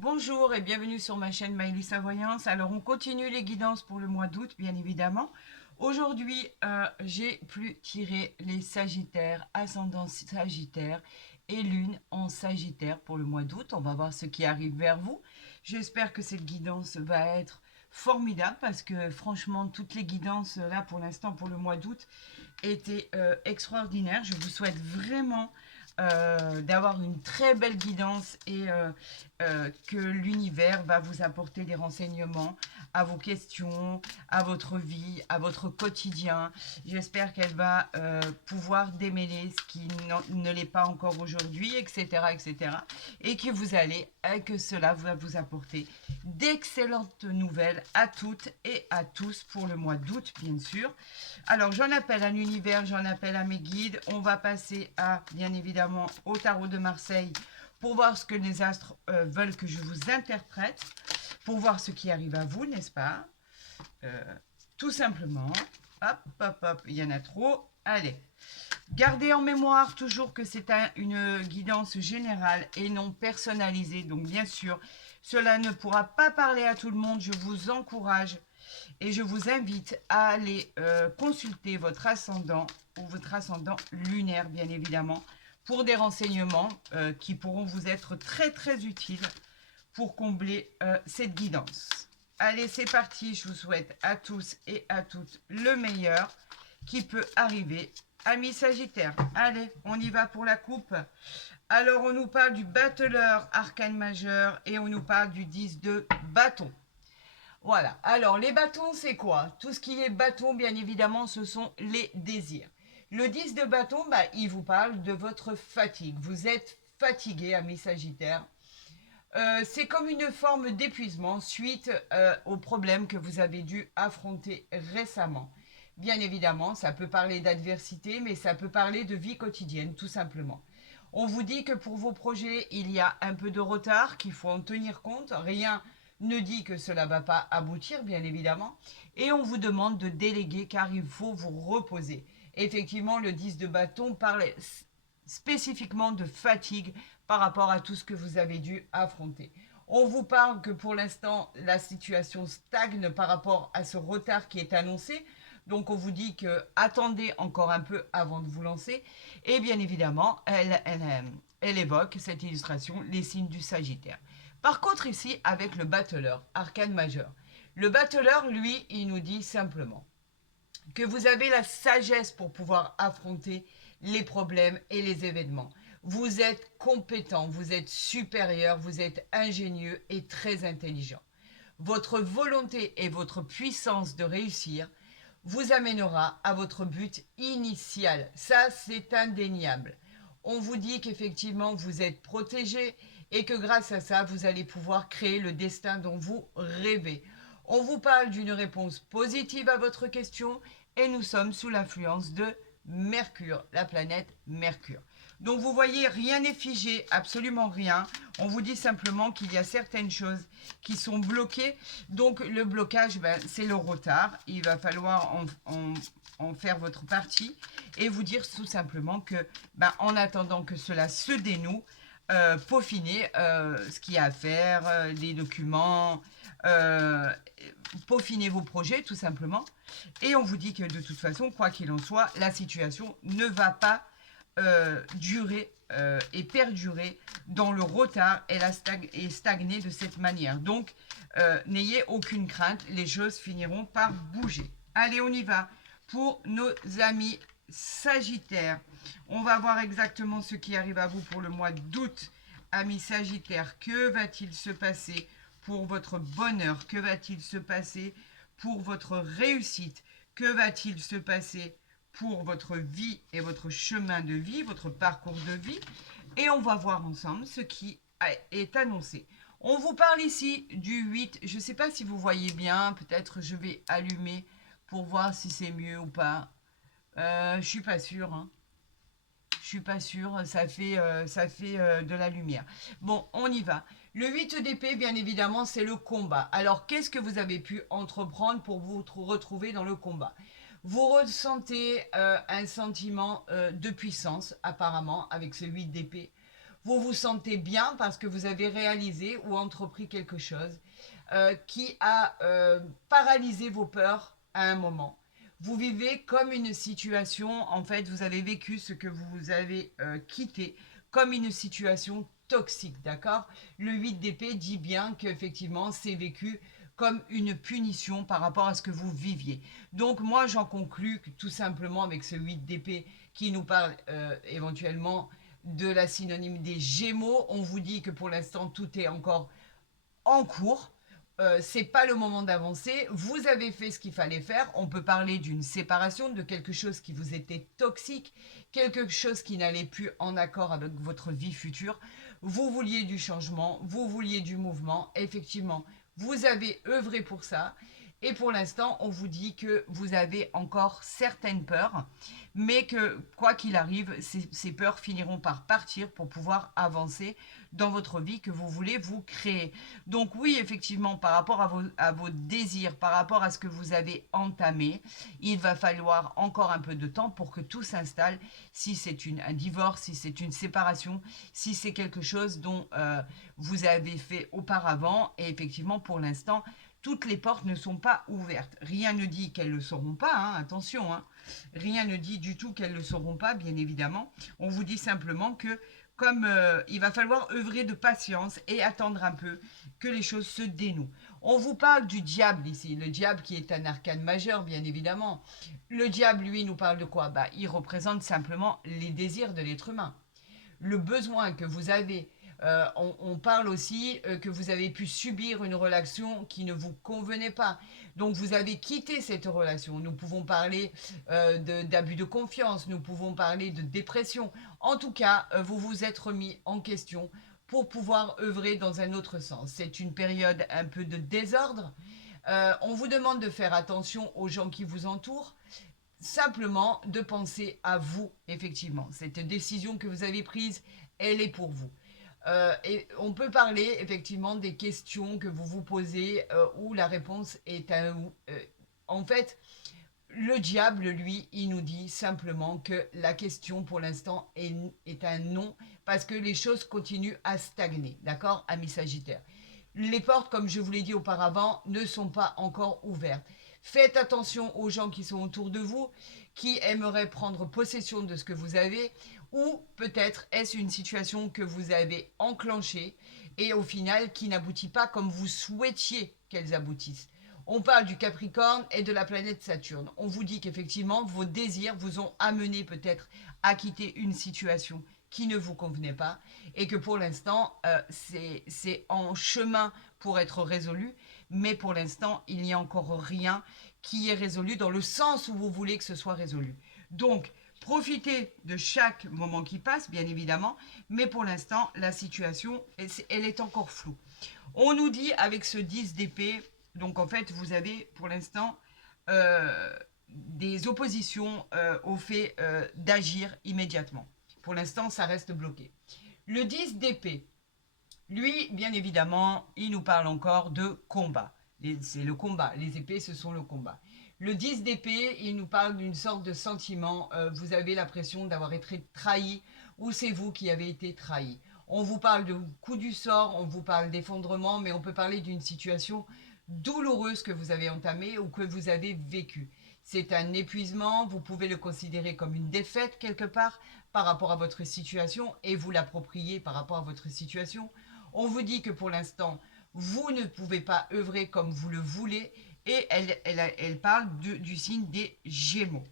Bonjour et bienvenue sur ma chaîne Maëlys Voyance. Alors on continue les guidances pour le mois d'août bien évidemment. Aujourd'hui j'ai pu tirer les Sagittaires, ascendant Sagittaire et Lune en Sagittaire pour le mois d'août. On va voir ce qui arrive vers vous. J'espère que cette guidance va être formidable parce que franchement toutes les guidances là pour l'instant pour le mois d'août étaient extraordinaires. Je vous souhaite vraiment d'avoir une très belle guidance et que l'univers va vous apporter des renseignements à vos questions, à votre vie, à votre quotidien. J'espère qu'elle va pouvoir démêler ce qui ne l'est pas encore aujourd'hui, etc., etc. Et que vous allez, que cela va vous apporter d'excellentes nouvelles à toutes et à tous pour le mois d'août, bien sûr. Alors, j'en appelle à l'univers, j'en appelle à mes guides. On va passer à, bien évidemment, au tarot de Marseille pour voir ce que les astres veulent que je vous interprète, pour voir ce qui arrive à vous, n'est-ce pas? Tout simplement. Hop, hop, hop, il y en a trop. Allez. Gardez en mémoire toujours que c'est une guidance générale et non personnalisée. Donc, bien sûr, cela ne pourra pas parler à tout le monde. Je vous encourage et je vous invite à aller consulter votre ascendant ou votre ascendant lunaire, bien évidemment, pour des renseignements qui pourront vous être très très utiles pour combler cette guidance. Allez, c'est parti. Je vous souhaite à tous et à toutes le meilleur qui peut arriver. Amis Sagittaire, allez, on y va pour la coupe. Alors, on nous parle du battleur arcane majeur et on nous parle du 10 de bâton. Voilà. Alors, les bâtons, c'est quoi? Tout ce qui est bâton, bien évidemment, ce sont les désirs. Le 10 de bâton, bah, il vous parle de votre fatigue. Vous êtes fatigué, amis Sagittaire. C'est comme une forme d'épuisement suite aux problèmes que vous avez dû affronter récemment. Bien évidemment, ça peut parler d'adversité, mais ça peut parler de vie quotidienne, tout simplement. On vous dit que pour vos projets, il y a un peu de retard, qu'il faut en tenir compte. Rien ne dit que cela ne va pas aboutir, bien évidemment. Et on vous demande de déléguer car il faut vous reposer. Effectivement, le 10 de bâton parle spécifiquement de fatigue par rapport à tout ce que vous avez dû affronter. On vous parle que pour l'instant, la situation stagne par rapport à ce retard qui est annoncé. Donc on vous dit que attendez encore un peu avant de vous lancer. Et bien évidemment, elle évoque cette illustration, les signes du Sagittaire. Par contre ici, avec le battleur, arcane majeur. Le battleur, lui, il nous dit simplement que vous avez la sagesse pour pouvoir affronter les problèmes et les événements. Vous êtes compétent, vous êtes supérieur, vous êtes ingénieux et très intelligent. Votre volonté et votre puissance de réussir vous amènera à votre but initial. Ça, c'est indéniable. On vous dit qu'effectivement, vous êtes protégé et que grâce à ça, vous allez pouvoir créer le destin dont vous rêvez. On vous parle d'une réponse positive à votre question et nous sommes sous l'influence de Mercure, la planète Mercure. Donc vous voyez, rien n'est figé, absolument rien. On vous dit simplement qu'il y a certaines choses qui sont bloquées. Donc le blocage, ben, c'est le retard. Il va falloir en faire votre partie et vous dire tout simplement que, ben, en attendant que cela se dénoue, peaufiner ce qu'il y a à faire, les documents, euh, peaufiner vos projets tout simplement. Et on vous dit que de toute façon, quoi qu'il en soit, la situation ne va pas durer et perdurer dans le retard et stagner de cette manière. Donc, n'ayez aucune crainte, les choses finiront par bouger. Allez, on y va. Pour nos amis Sagittaires, on va voir exactement ce qui arrive à vous pour le mois d'août. Amis Sagittaires, que va-t-il se passer pour votre bonheur? Que va-t-il se passer pour votre réussite? Que va-t-il se passer pour votre vie et votre chemin de vie, votre parcours de vie? Et on va voir ensemble ce qui est annoncé. On vous parle ici du 8. Je ne sais pas si vous voyez bien. Peut-être je vais allumer pour voir si c'est mieux ou pas. Je suis pas sûre. Hein. Je suis pas sûre. Ça fait de la lumière. Bon, on y va. Le 8 d'épée, bien évidemment, c'est le combat. Alors, qu'est-ce que vous avez pu entreprendre pour vous retrouver dans le combat? Vous ressentez un sentiment de puissance, apparemment, avec ce 8 d'épée. Vous vous sentez bien parce que vous avez réalisé ou entrepris quelque chose qui a paralysé vos peurs à un moment. Vous vivez comme une situation, en fait, vous avez vécu ce que vous avez quitté comme une situation toxique, d'accord? Le 8 d'épée dit bien qu'effectivement, c'est vécu comme une punition par rapport à ce que vous viviez. Donc moi, j'en conclus que, tout simplement avec ce 8 d'épée qui nous parle éventuellement de la synonyme des Gémeaux. On vous dit que pour l'instant, tout est encore en cours. C'est pas le moment d'avancer. Vous avez fait ce qu'il fallait faire. On peut parler d'une séparation, de quelque chose qui vous était toxique, quelque chose qui n'allait plus en accord avec votre vie future. Vous vouliez du changement, vous vouliez du mouvement. Effectivement, vous avez œuvré pour ça. Et pour l'instant, on vous dit que vous avez encore certaines peurs, mais que quoi qu'il arrive, ces peurs finiront par partir pour pouvoir avancer dans votre vie que vous voulez vous créer. Donc oui, effectivement, par rapport à vos désirs, par rapport à ce que vous avez entamé, il va falloir encore un peu de temps pour que tout s'installe. Si c'est un divorce, si c'est une séparation, si c'est quelque chose dont vous avez fait auparavant, et effectivement, pour l'instant, toutes les portes ne sont pas ouvertes. Rien ne dit qu'elles ne le seront pas, hein, attention. Hein. Rien ne dit du tout qu'elles ne le seront pas, bien évidemment. On vous dit simplement que comme il va falloir œuvrer de patience et attendre un peu que les choses se dénouent. On vous parle du diable ici, le diable qui est un arcane majeur, bien évidemment. Le diable, lui, nous parle de quoi? Il représente simplement les désirs de l'être humain, le besoin que vous avez. On parle aussi que vous avez pu subir une relation qui ne vous convenait pas. Donc vous avez quitté cette relation. Nous pouvons parler d'abus de confiance, nous pouvons parler de dépression. En tout cas, vous vous êtes remis en question pour pouvoir œuvrer dans un autre sens. C'est une période un peu de désordre. On vous demande de faire attention aux gens qui vous entourent, simplement de penser à vous, effectivement. Cette décision que vous avez prise, elle est pour vous. Et on peut parler effectivement des questions que vous vous posez où la réponse est un... en fait, le diable, lui, il nous dit simplement que la question pour l'instant est un non parce que les choses continuent à stagner, d'accord, amis Sagittaires. Les portes, comme je vous l'ai dit auparavant, ne sont pas encore ouvertes. Faites attention aux gens qui sont autour de vous, qui aimeraient prendre possession de ce que vous avez, ou peut-être est-ce une situation que vous avez enclenchée et au final qui n'aboutit pas comme vous souhaitiez qu'elles aboutissent. On parle du Capricorne et de la planète Saturne. On vous dit qu'effectivement, vos désirs vous ont amené peut-être à quitter une situation qui ne vous convenait pas et que pour l'instant, c'est en chemin pour être résolu. Mais pour l'instant, il n'y a encore rien qui est résolu dans le sens où vous voulez que ce soit résolu. Donc, profitez de chaque moment qui passe, bien évidemment, mais pour l'instant, la situation, elle est encore floue. On nous dit avec ce 10 d'épée, donc en fait, vous avez pour l'instant des oppositions au fait d'agir immédiatement. Pour l'instant, ça reste bloqué. Le 10 d'épée, lui, bien évidemment, il nous parle encore de combat. C'est le combat. Les épées, ce sont le combat. Le 10 d'épée, il nous parle d'une sorte de sentiment. Vous avez l'impression d'avoir été trahi ou c'est vous qui avez été trahi. On vous parle de coup du sort, on vous parle d'effondrement, mais on peut parler d'une situation douloureuse que vous avez entamée ou que vous avez vécue. C'est un épuisement, vous pouvez le considérer comme une défaite quelque part par rapport à votre situation et vous l'approprier par rapport à votre situation. On vous dit que pour l'instant, vous ne pouvez pas œuvrer comme vous le voulez et elle parle du signe des Gémeaux.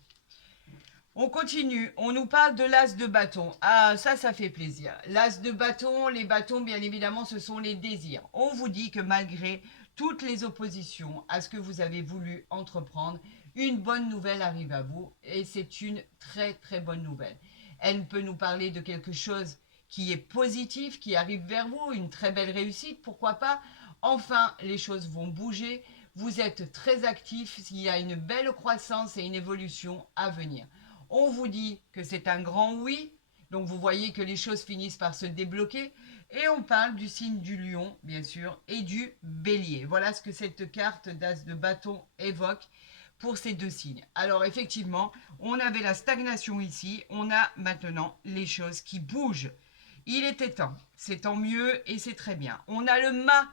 On continue, on nous parle de l'as de bâton. Ah, ça fait plaisir. L'as de bâton, les bâtons, bien évidemment, ce sont les désirs. On vous dit que malgré toutes les oppositions à ce que vous avez voulu entreprendre, une bonne nouvelle arrive à vous et c'est une très très bonne nouvelle. Elle peut nous parler de quelque chose qui est positif, qui arrive vers vous, une très belle réussite, pourquoi pas. Enfin, les choses vont bouger, vous êtes très actif, il y a une belle croissance et une évolution à venir. On vous dit que c'est un grand oui, donc vous voyez que les choses finissent par se débloquer. Et on parle du signe du lion, bien sûr, et du bélier. Voilà ce que cette carte d'as de bâton évoque pour ces deux signes. Alors effectivement, on avait la stagnation ici, on a maintenant les choses qui bougent. Il était temps, c'est tant mieux et c'est très bien. On a le mât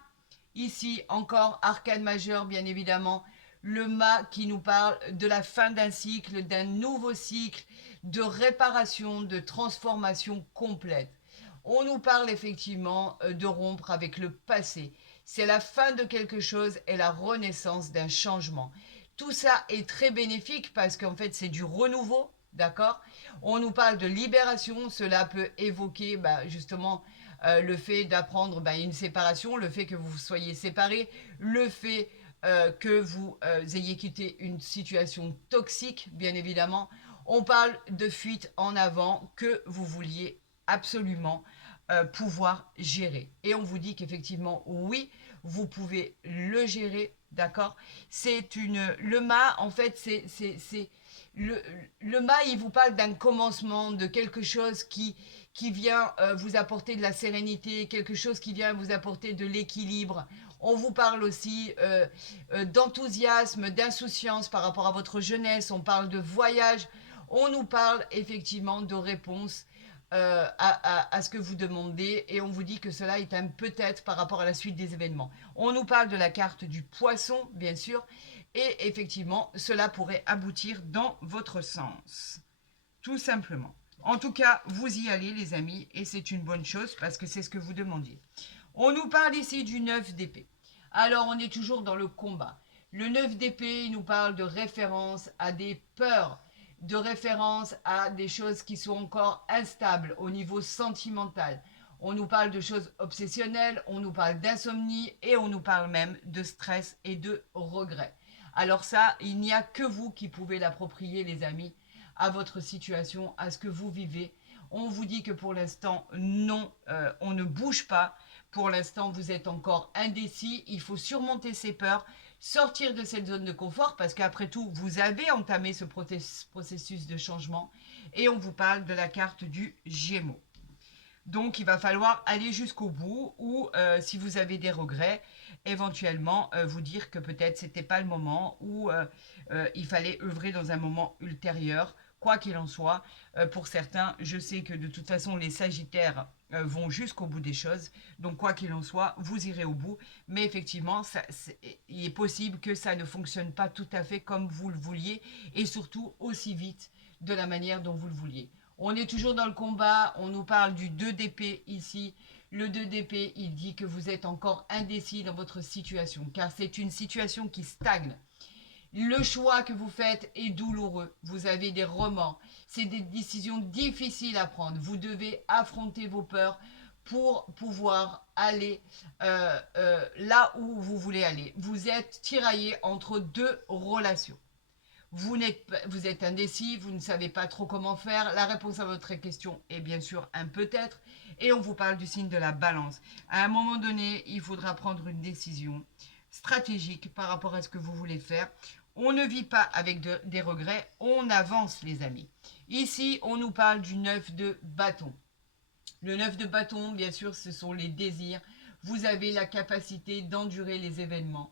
ici, encore arcane majeure bien évidemment. Le mât qui nous parle de la fin d'un cycle, d'un nouveau cycle, de réparation, de transformation complète. On nous parle effectivement de rompre avec le passé. C'est la fin de quelque chose et la renaissance d'un changement. Tout ça est très bénéfique parce qu'en fait c'est du renouveau, d'accord. On nous parle de libération, cela peut évoquer justement le fait d'apprendre une séparation, le fait que vous soyez séparés, le fait que vous ayez quitté une situation toxique, bien évidemment. On parle de fuite en avant que vous vouliez absolument pouvoir gérer. Et on vous dit qu'effectivement, oui, vous pouvez le gérer, d'accord. C'est une... Le mât, en fait, c'est le mât, il vous parle d'un commencement, de quelque chose qui vient vous apporter de la sérénité, quelque chose qui vient vous apporter de l'équilibre. On vous parle aussi d'enthousiasme, d'insouciance par rapport à votre jeunesse. On parle de voyage. On nous parle effectivement de réponses à ce que vous demandez et on vous dit que cela est un peut-être par rapport à la suite des événements. On nous parle de la carte du poisson, bien sûr, et effectivement, cela pourrait aboutir dans votre sens. Tout simplement. En tout cas, vous y allez, les amis, et c'est une bonne chose parce que c'est ce que vous demandiez. On nous parle ici du 9 d'épée. Alors, on est toujours dans le combat. Le 9 d'épée, il nous parle de référence à des peurs, de référence à des choses qui sont encore instables au niveau sentimental. On nous parle de choses obsessionnelles, on nous parle d'insomnie et on nous parle même de stress et de regret. Alors ça, il n'y a que vous qui pouvez l'approprier, les amis, à votre situation, à ce que vous vivez. On vous dit que pour l'instant, non, on ne bouge pas. Pour l'instant, vous êtes encore indécis. Il faut surmonter ces peurs, sortir de cette zone de confort, parce qu'après tout, vous avez entamé ce processus de changement. Et on vous parle de la carte du Gémeaux. Donc, il va falloir aller jusqu'au bout ou si vous avez des regrets, éventuellement vous dire que peut-être c'était pas le moment ou il fallait œuvrer dans un moment ultérieur. Quoi qu'il en soit, pour certains, je sais que de toute façon, les Sagittaires vont jusqu'au bout des choses. Donc, quoi qu'il en soit, vous irez au bout. Mais effectivement, il est possible que ça ne fonctionne pas tout à fait comme vous le vouliez et surtout aussi vite de la manière dont vous le vouliez. On est toujours dans le combat, on nous parle du 2 d'épée ici. Le 2 d'épée, il dit que vous êtes encore indécis dans votre situation, car c'est une situation qui stagne. Le choix que vous faites est douloureux, vous avez des remords, c'est des décisions difficiles à prendre. Vous devez affronter vos peurs pour pouvoir aller là où vous voulez aller. Vous êtes tiraillé entre deux relations. Vous êtes indécis, vous ne savez pas trop comment faire. La réponse à votre question est bien sûr un peut-être. Et on vous parle du signe de la balance. À un moment donné, il faudra prendre une décision stratégique par rapport à ce que vous voulez faire. On ne vit pas avec des regrets, on avance les amis. Ici, on nous parle du 9 de bâton. Le 9 de bâton, bien sûr, ce sont les désirs. Vous avez la capacité d'endurer les événements.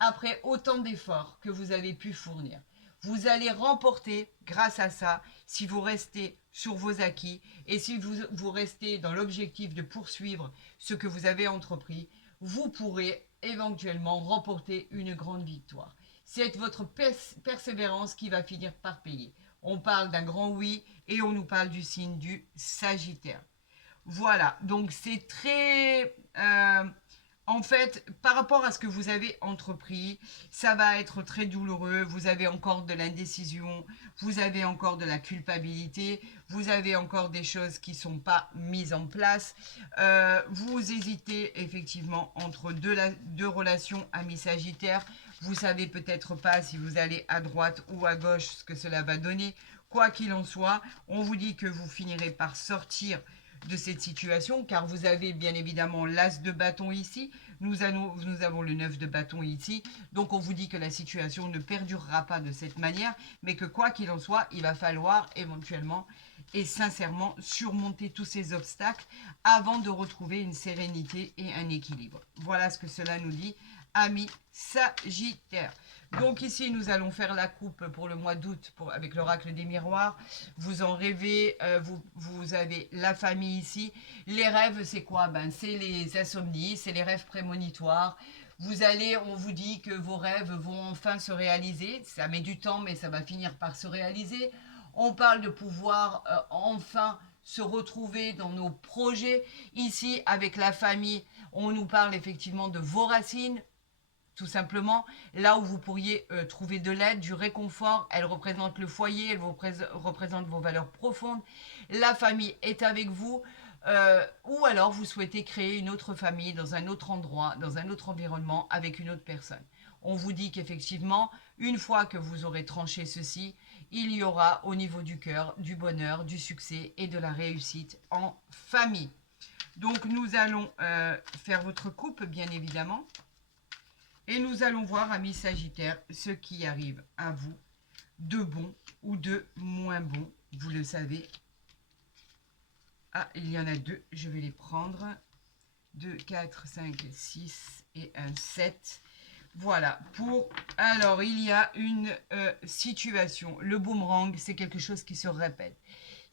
Après autant d'efforts que vous avez pu fournir. Vous allez remporter grâce à ça si vous restez sur vos acquis et si vous restez dans l'objectif de poursuivre ce que vous avez entrepris, vous pourrez éventuellement remporter une grande victoire. C'est votre persévérance qui va finir par payer. On parle d'un grand oui et on nous parle du signe du Sagittaire. Voilà, donc c'est très... en fait, par rapport à ce que vous avez entrepris, ça va être très douloureux. Vous avez encore de l'indécision, vous avez encore de la culpabilité, vous avez encore des choses qui ne sont pas mises en place. Vous hésitez effectivement entre deux relations amis sagittaires. Vous savez peut-être pas si vous allez à droite ou à gauche ce que cela va donner. Quoi qu'il en soit, on vous dit que vous finirez par sortir de cette situation, car vous avez bien évidemment l'as de bâton ici, nous avons le 9 de bâton ici, donc on vous dit que la situation ne perdurera pas de cette manière, mais que quoi qu'il en soit, il va falloir éventuellement et sincèrement surmonter tous ces obstacles avant de retrouver une sérénité et un équilibre. Voilà ce que cela nous dit, amis Sagittaire. Donc ici, nous allons faire la coupe pour le mois d'août avec l'oracle des miroirs. Vous en rêvez, vous avez la famille ici. Les rêves, c'est quoi? C'est les insomnies, c'est les rêves prémonitoires. On vous dit que vos rêves vont enfin se réaliser. Ça met du temps, mais ça va finir par se réaliser. On parle de pouvoir enfin se retrouver dans nos projets. Ici, avec la famille, on nous parle effectivement de vos racines, tout simplement. Là où vous pourriez trouver de l'aide, du réconfort. Elle représente le foyer, elle représente vos valeurs profondes. La famille est avec vous. Ou alors vous souhaitez créer une autre famille dans un autre endroit, dans un autre environnement, avec une autre personne. On vous dit qu'effectivement, une fois que vous aurez tranché ceci, il y aura au niveau du cœur, du bonheur, du succès et de la réussite en famille. Donc nous allons faire votre coupe, bien évidemment. Et nous allons voir, amis Sagittaires, ce qui arrive à vous de bon ou de moins bon. Vous le savez. Ah, il y en a deux, je vais les prendre. 2, 4, 5, 6 et un 7. Voilà. Alors, il y a une situation. Le boomerang, c'est quelque chose qui se répète.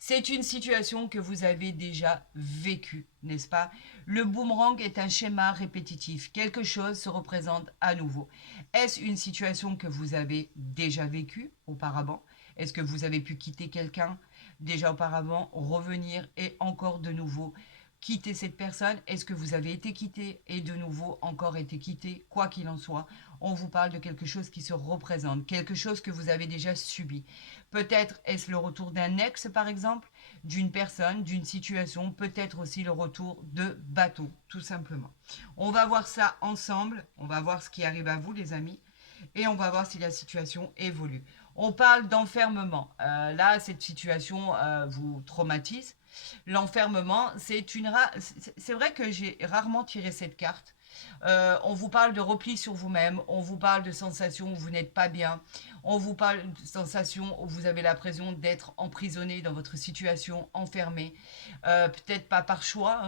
C'est une situation que vous avez déjà vécue, n'est-ce pas? Le boomerang est un schéma répétitif. Quelque chose se représente à nouveau. Est-ce une situation que vous avez déjà vécue auparavant? Est-ce que vous avez pu quitter quelqu'un déjà auparavant, revenir et encore de nouveau quitter cette personne? Est-ce que vous avez été quitté et de nouveau encore été quitté? Quoi qu'il en soit, on vous parle de quelque chose qui se représente, quelque chose que vous avez déjà subi. Peut-être est-ce le retour d'un ex, par exemple, d'une personne, d'une situation, peut-être aussi le retour de bateau, tout simplement. On va voir ça ensemble, on va voir ce qui arrive à vous, les amis, et on va voir si la situation évolue. On parle d'enfermement. Là, cette situation vous traumatise. L'enfermement, c'est vrai que j'ai rarement tiré cette carte. On vous parle de repli sur vous-même, on vous parle de sensations où vous n'êtes pas bien, on vous parle de sensations où vous avez l'impression d'être emprisonné dans votre situation, enfermé, peut-être pas par choix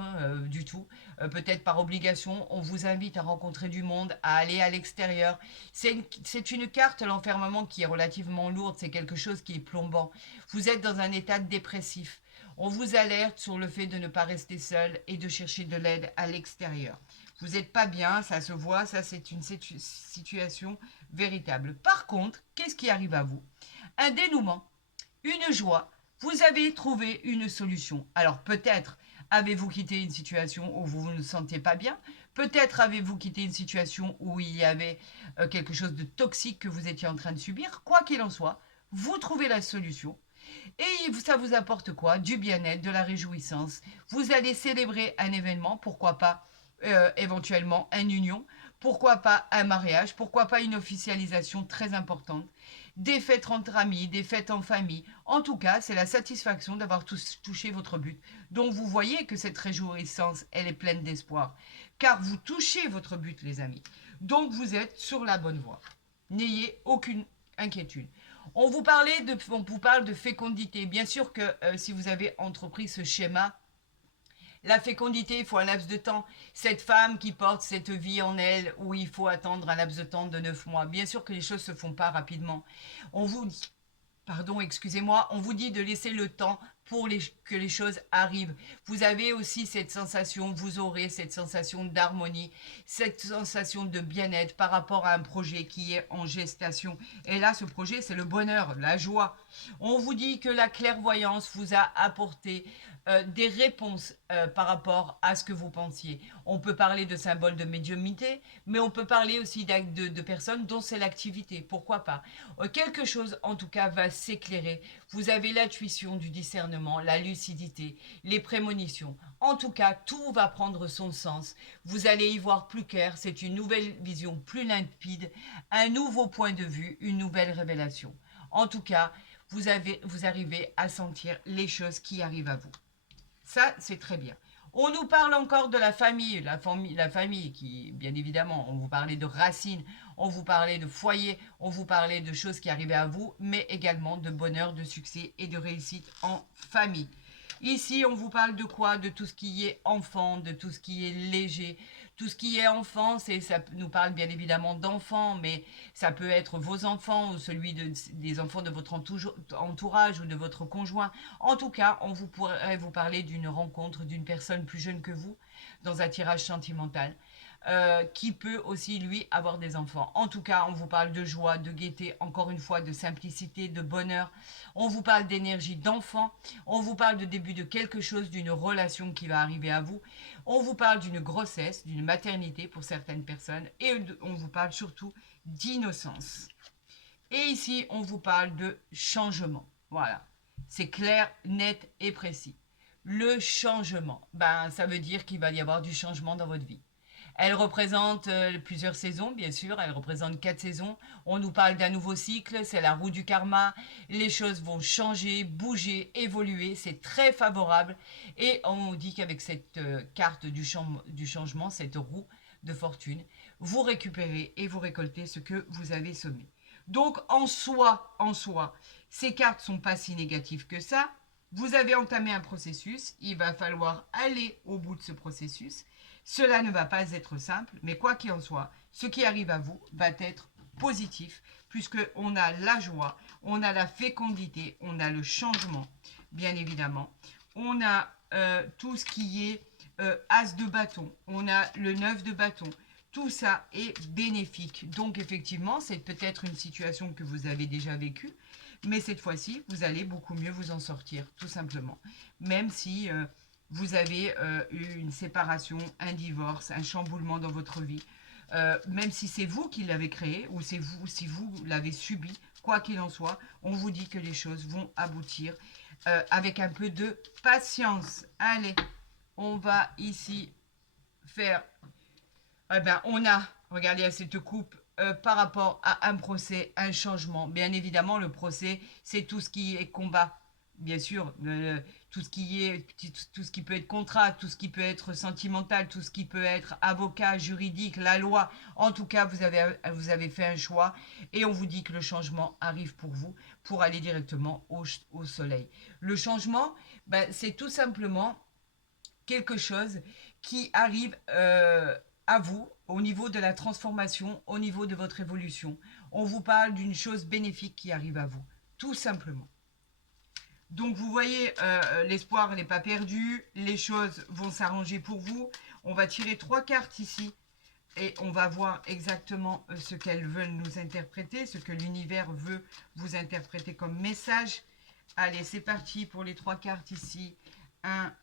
du tout, peut-être par obligation. On vous invite à rencontrer du monde, à aller à l'extérieur. C'est une carte, l'enfermement, qui est relativement lourde, c'est quelque chose qui est plombant. Vous êtes dans un état dépressif. On vous alerte sur le fait de ne pas rester seul et de chercher de l'aide à l'extérieur. Vous n'êtes pas bien, ça se voit, ça c'est une situation véritable. Par contre, qu'est-ce qui arrive à vous? Un dénouement, une joie, vous avez trouvé une solution. Alors peut-être avez-vous quitté une situation où vous ne sentez pas bien, peut-être avez-vous quitté une situation où il y avait quelque chose de toxique que vous étiez en train de subir. Quoi qu'il en soit, vous trouvez la solution. Et ça vous apporte quoi? Du bien-être, de la réjouissance. Vous allez célébrer un événement, pourquoi pas éventuellement une union, pourquoi pas un mariage, pourquoi pas une officialisation très importante, des fêtes entre amis, des fêtes en famille. En tout cas, c'est la satisfaction d'avoir touché votre but. Donc vous voyez que cette réjouissance, elle est pleine d'espoir, car vous touchez votre but, les amis. Donc vous êtes sur la bonne voie. N'ayez aucune inquiétude. On vous parle de fécondité. Bien sûr que si vous avez entrepris ce schéma, la fécondité, il faut un laps de temps. Cette femme qui porte cette vie en elle, où il faut attendre un laps de temps de 9 mois. Bien sûr que les choses ne se font pas rapidement. On vous dit, pardon, excusez-moi, on vous dit de laisser le temps pour que les choses arrivent. Vous avez aussi cette sensation, vous aurez cette sensation d'harmonie, cette sensation de bien-être par rapport à un projet qui est en gestation. Et là, ce projet, c'est le bonheur, la joie. On vous dit que la clairvoyance vous a apporté des réponses par rapport à ce que vous pensiez. On peut parler de symboles de médiumnité, mais on peut parler aussi de personnes dont c'est l'activité. Pourquoi pas? Quelque chose, en tout cas, va s'éclairer. Vous avez l'intuition du discernement, la lucidité, les prémonitions. En tout cas, tout va prendre son sens. Vous allez y voir plus clair. C'est une nouvelle vision plus limpide, un nouveau point de vue, une nouvelle révélation. En tout cas, vous arrivez à sentir les choses qui arrivent à vous. Ça, c'est très bien. On nous parle encore de la famille qui, bien évidemment, on vous parlait de racines, on vous parlait de foyer, on vous parlait de choses qui arrivaient à vous, mais également de bonheur, de succès et de réussite en famille. Ici, on vous parle de quoi? De tout ce qui est enfant, de tout ce qui est léger. Tout ce qui est enfant, ça nous parle bien évidemment d'enfants, mais ça peut être vos enfants ou des enfants de votre entourage ou de votre conjoint. En tout cas, on vous pourrait vous parler d'une rencontre d'une personne plus jeune que vous dans un tirage sentimental. Qui peut aussi, lui, avoir des enfants. En tout cas, on vous parle de joie, de gaieté, encore une fois, de simplicité, de bonheur. On vous parle d'énergie d'enfant. On vous parle de début de quelque chose, d'une relation qui va arriver à vous. On vous parle d'une grossesse, d'une maternité pour certaines personnes. Et on vous parle surtout d'innocence. Et ici, on vous parle de changement. Voilà. C'est clair, net et précis. Le changement, ça veut dire qu'il va y avoir du changement dans votre vie. Elle représente plusieurs saisons, bien sûr. Elle représente 4 saisons. On nous parle d'un nouveau cycle. C'est la roue du karma. Les choses vont changer, bouger, évoluer. C'est très favorable. Et on dit qu'avec cette carte du changement, cette roue de fortune, vous récupérez et vous récoltez ce que vous avez semé. Donc, en soi, ces cartes sont pas si négatives que ça. Vous avez entamé un processus. Il va falloir aller au bout de ce processus. Cela ne va pas être simple, mais quoi qu'il en soit, ce qui arrive à vous va être positif, puisqu'on a la joie, on a la fécondité, on a le changement, bien évidemment. On a tout ce qui est as de bâton, on a le 9 de bâton. Tout ça est bénéfique. Donc effectivement, c'est peut-être une situation que vous avez déjà vécue, mais cette fois-ci, vous allez beaucoup mieux vous en sortir, tout simplement. Même si vous avez eu une séparation, un divorce, un chamboulement dans votre vie, même si c'est vous qui l'avez créé ou si vous l'avez subi, quoi qu'il en soit, on vous dit que les choses vont aboutir avec un peu de patience. Allez, on va ici faire... on a, regardez à cette coupe, par rapport à un procès, un changement. Bien évidemment, le procès, c'est tout ce qui est combat. Bien sûr, tout ce qui peut être contrat, tout ce qui peut être sentimental, tout ce qui peut être avocat, juridique, la loi. En tout cas, vous avez fait un choix et on vous dit que le changement arrive pour vous pour aller directement au soleil. Le changement, c'est tout simplement quelque chose qui arrive à vous au niveau de la transformation, au niveau de votre évolution. On vous parle d'une chose bénéfique qui arrive à vous, tout simplement. Donc vous voyez, l'espoir n'est pas perdu, les choses vont s'arranger pour vous. On va tirer 3 cartes ici et on va voir exactement ce qu'elles veulent nous interpréter, ce que l'univers veut vous interpréter comme message. Allez, c'est parti pour les 3 cartes ici. 1,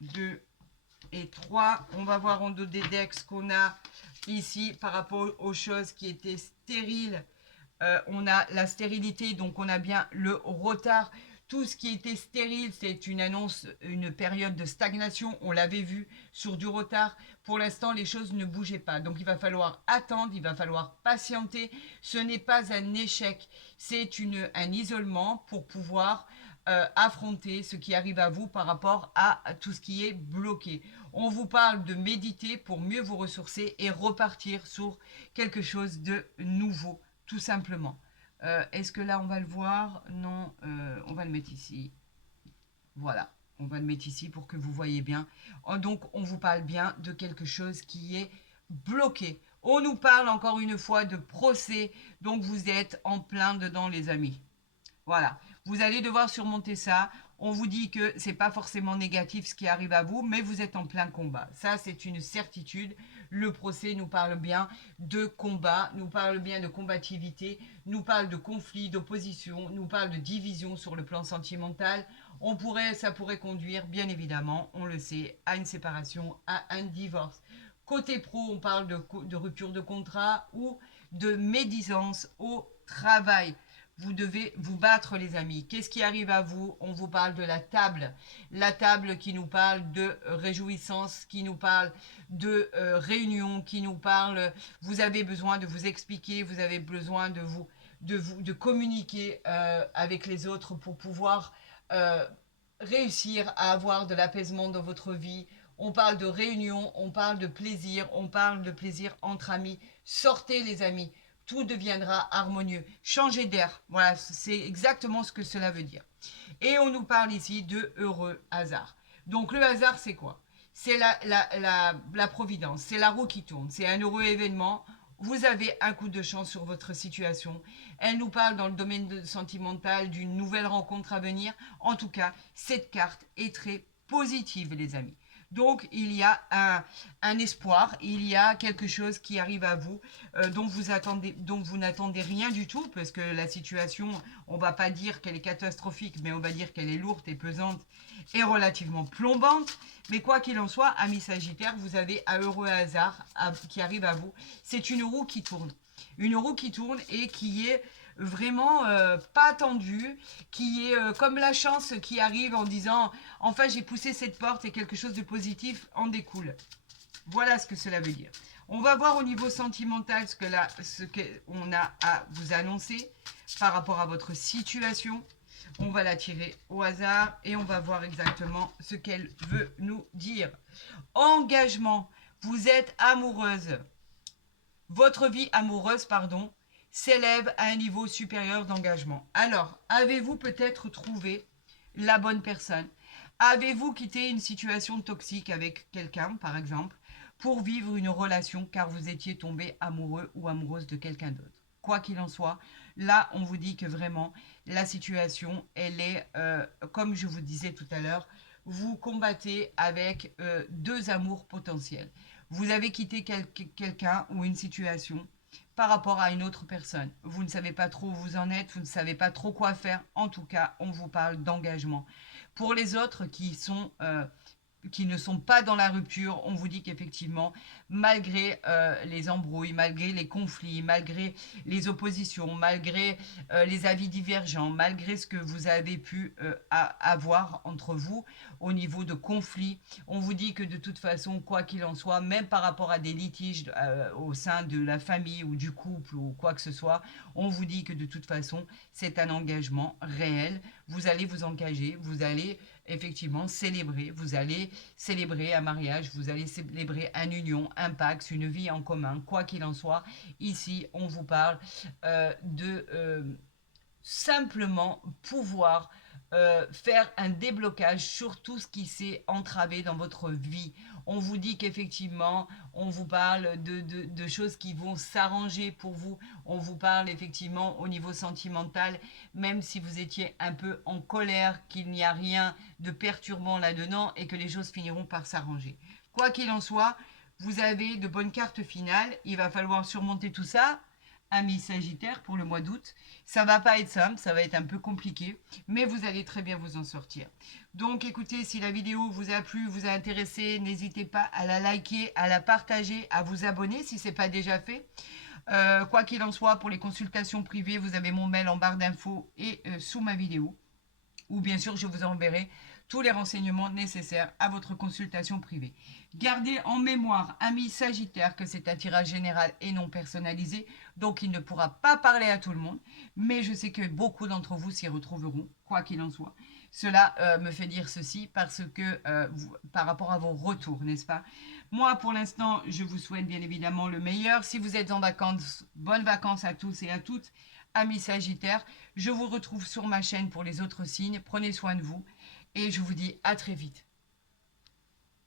2 et 3. On va voir en dos des decks ce qu'on a ici par rapport aux choses qui étaient stériles. On a la stérilité, donc on a bien le retard. Tout ce qui était stérile, c'est une annonce, une période de stagnation. On l'avait vu sur du retard. Pour l'instant, les choses ne bougeaient pas. Donc, il va falloir attendre, il va falloir patienter. Ce n'est pas un échec, c'est un isolement pour pouvoir affronter ce qui arrive à vous par rapport à tout ce qui est bloqué. On vous parle de méditer pour mieux vous ressourcer et repartir sur quelque chose de nouveau, tout simplement. Est-ce que là, on va le voir? Non, on va le mettre ici. Voilà, on va le mettre ici pour que vous voyez bien. Donc, on vous parle bien de quelque chose qui est bloqué. On nous parle encore une fois de procès. Donc, vous êtes en plein dedans, les amis. Voilà, vous allez devoir surmonter ça. On vous dit que c'est pas forcément négatif ce qui arrive à vous, mais vous êtes en plein combat. Ça, c'est une certitude. Le procès nous parle bien de combat, nous parle bien de combativité, nous parle de conflit, d'opposition, nous parle de division sur le plan sentimental. Ça pourrait conduire, bien évidemment, on le sait, à une séparation, à un divorce. Côté pro, on parle de rupture de contrat ou de médisance au travail. Vous devez vous battre, les amis. Qu'est-ce qui arrive à vous? On vous parle de la table. La table qui nous parle de réjouissance, qui nous parle de réunion, qui nous parle... Vous avez besoin de vous expliquer, vous avez besoin de communiquer avec les autres pour pouvoir réussir à avoir de l'apaisement dans votre vie. On parle de réunion, on parle de plaisir entre amis. Sortez les amis, tout deviendra harmonieux. Changez d'air, voilà, c'est exactement ce que cela veut dire. Et on nous parle ici de heureux hasard. Donc le hasard, c'est quoi? C'est la providence, c'est la roue qui tourne, c'est un heureux événement. Vous avez un coup de chance sur votre situation. Elle nous parle dans le domaine sentimental d'une nouvelle rencontre à venir. En tout cas, cette carte est très positive, les amis. Donc, il y a un espoir, il y a quelque chose qui arrive à vous, dont vous n'attendez rien du tout, parce que la situation, on va pas dire qu'elle est catastrophique, mais on va dire qu'elle est lourde et pesante et relativement plombante. Mais quoi qu'il en soit, amis Sagittaires, vous avez un heureux hasard qui arrive à vous. C'est une roue qui tourne. Une roue qui tourne et qui est vraiment pas attendue, qui est comme la chance qui arrive en disant enfin j'ai poussé cette porte et quelque chose de positif en découle. Voilà ce que cela veut dire. On va voir au niveau sentimental ce qu'on a à vous annoncer par rapport à votre situation. On va la tirer au hasard et on va voir exactement ce qu'elle veut nous dire. Engagement. Vous êtes amoureuse. Votre vie amoureuse, pardon, s'élève à un niveau supérieur d'engagement. Alors, avez-vous peut-être trouvé la bonne personne? Avez-vous quitté une situation toxique avec quelqu'un, par exemple, pour vivre une relation car vous étiez tombé amoureux ou amoureuse de quelqu'un d'autre? Quoi qu'il en soit, là, on vous dit que vraiment, la situation, elle est, comme je vous disais tout à l'heure, vous combattez avec deux amours potentiels. Vous avez quitté quelqu'un ou une situation par rapport à une autre personne. Vous ne savez pas trop où vous en êtes, vous ne savez pas trop quoi faire. En tout cas, on vous parle d'engagement. Pour les autres qui ne sont pas dans la rupture, on vous dit qu'effectivement, malgré les embrouilles, malgré les conflits, malgré les oppositions, malgré les avis divergents, malgré ce que vous avez pu avoir entre vous au niveau de conflits, on vous dit que de toute façon, quoi qu'il en soit, même par rapport à des litiges au sein de la famille ou du couple ou quoi que ce soit, on vous dit que de toute façon, c'est un engagement réel. Vous allez vous engager, vous allez effectivement célébrer, vous allez célébrer un mariage, vous allez célébrer une union, un pax, une vie en commun, quoi qu'il en soit. Ici, on vous parle de simplement pouvoir faire un déblocage sur tout ce qui s'est entravé dans votre vie. On vous dit qu'effectivement, on vous parle de choses qui vont s'arranger pour vous. On vous parle effectivement au niveau sentimental, même si vous étiez un peu en colère, qu'il n'y a rien de perturbant là-dedans et que les choses finiront par s'arranger. Quoi qu'il en soit, vous avez de bonnes cartes finales. Il va falloir surmonter tout ça. Amis Sagittaire pour le mois d'août. Ça va pas être simple, ça va être un peu compliqué, mais vous allez très bien vous en sortir. Donc écoutez, si la vidéo vous a plu, vous a intéressé, n'hésitez pas à la liker, à la partager, à vous abonner si ce n'est pas déjà fait. Quoi qu'il en soit, pour les consultations privées, vous avez mon mail en barre d'infos et sous ma vidéo. Ou bien sûr, je vous enverrai tous les renseignements nécessaires à votre consultation privée. Gardez en mémoire, amis Sagittaire, que c'est un tirage général et non personnalisé, donc il ne pourra pas parler à tout le monde, mais je sais que beaucoup d'entre vous s'y retrouveront, quoi qu'il en soit. Cela me fait dire ceci parce que par rapport à vos retours, n'est-ce pas? Moi, pour l'instant, je vous souhaite bien évidemment le meilleur. Si vous êtes en vacances, bonnes vacances à tous et à toutes. Amis Sagittaires, je vous retrouve sur ma chaîne pour les autres signes. Prenez soin de vous et je vous dis à très vite.